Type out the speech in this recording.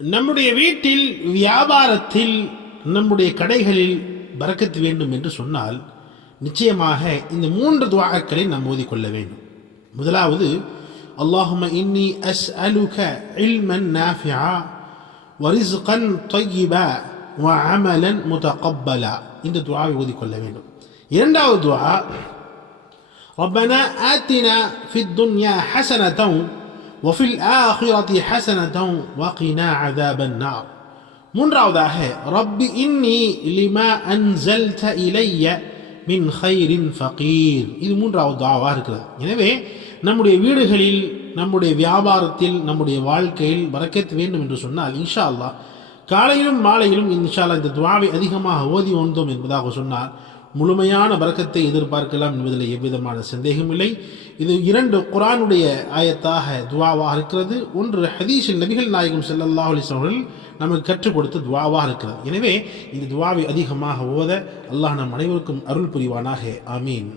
நம்முடைய வீட்டில் வியாபாரத்தில் நம்முடைய கடைகளில் பறக்கத்து வேண்டும் என்று சொன்னால் நிச்சயமாக இந்த மூன்று துவாக்களை நாம் ஓதிக்கொள்ள வேண்டும். முதலாவது அல்லாஹும இன்னி அஸ் அலுக இல்மன் நாஃபியா வரிசுகன் தொய்யிபா வ அமலன் முதகப்பலா. இந்த துவாவை ஓதிக்கொள்ள வேண்டும். இரண்டாவது துவா ரப்பனா ஆத்தினா ஃபித் துன்யா ஹசனத்தவும் ஒஃபில் ஆஹிரதி ஹசனதம் வகினா அதாபன் நார் மூன்றாவதாக ரப்பி இன்னி லிமா அன்சல்த இலைய மின் ஹைரின் ஃபகீர் இது மூன்றாவது தாவாக இருக்கிறது எனவே நம்முடைய வீடுகளில் நம்முடைய வியாபாரத்தில் நம்முடைய வாழ்க்கையில் வரக்கத்து வேண்டும் என்று சொன்னால் இன்ஷா அல்லா காலையிலும் மாலையிலும் இன்ஷா அல்லா இந்த துவாவை அதிகமாக ஓதி வந்தோம் என்பதாக சொன்னால் முழுமையான வரக்கத்தை எதிர்பார்க்கலாம் என்பதில் எவ்விதமான சந்தேகமில்லை இது இரண்டு குரானுடைய ஆயத்தாக துவாவாக இருக்கிறது. ஒன்று ஹதீஸில் நபிகள் நாயகம் செல்லல்லாஹ் அலைஹி அவர்கள் நமக்கு கற்றுக் கொடுத்த துவாவாக இருக்கிறது. எனவே இந்த துவாவை அதிகமாக ஓத அல்லாஹ் நம் அனைவருக்கும் அருள் புரிவானாக. ஆமீன்.